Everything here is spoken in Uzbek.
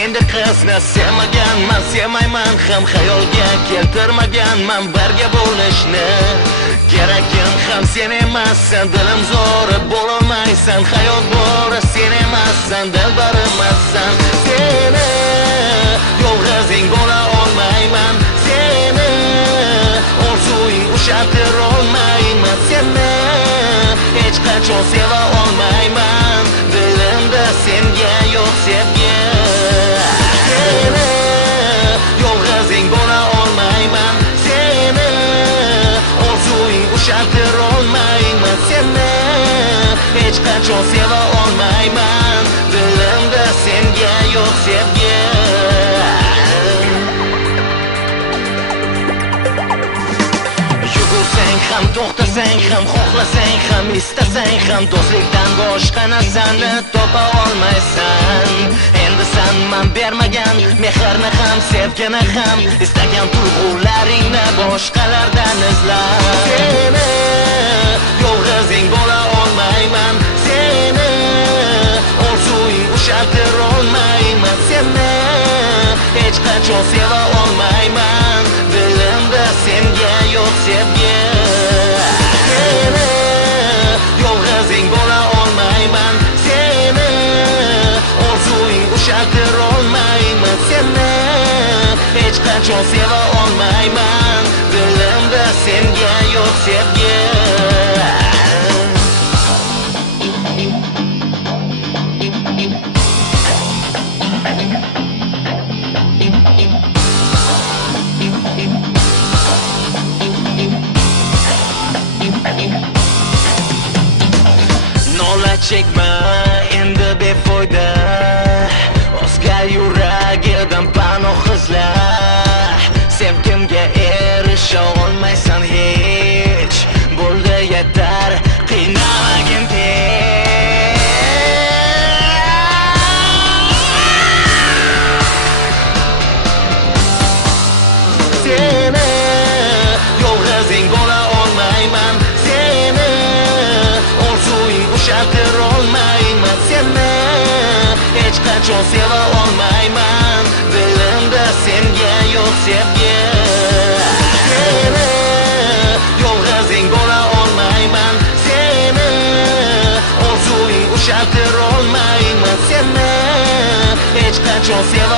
sendek qizni sevmaganman, sevmayman ham xayolga keltirmaganman birga bo'lishni. Keragim ham sen emassan, dilim zo'r bo'lolmaysan, hayot bor sen emassan, dilbar emassan. Seni yolg'izing bo'la olmayman, seni orzuing ushaltir olmayman, seni hech qachon seva olmayman, dilimda senga yo'q sevgi. Seni yolg'izing bo'la olmayman, seni orzuing ushaltir olmayman, seni hech qachon seva olmayman, dilimda senga yo'q sevgi. Yugursang ham, to'xtasang ham, xohlasang ham, istasang ham, do'stlikdan boshqa narsani topa olmaysan. Endi san men bermagan mehrni ham, sevgini ham, istagan tuyg'ularingni boshqalardan izla. Seni yolg'izing bo'la olmayman, seni orzuing ushaltir olmayman, seni hech qachon seva olmayman, dilimda senga yo'q sevgi. Seni yolg'izing bo'la olmayman, seni orzuing ushaltir olmayman, seni hech qachon seva olmayman, dilimda senga yo'q sevgi. Nola chekma endi befoyda, o'zga yuragidan panoh izla. Sevgimga erisha olmaysan hech, bo'ldi yetar, qiynamagin tez. Seni yolg'izing bo'la olmayman, seni orzuing ushaltir olmayman, seni hech qachon seva olmayman, dilimda senga yo'q sevgi. Seni yolg'izing bo'la olmayman, seni orzuing ushaltir olmayman, seni hech qachon seva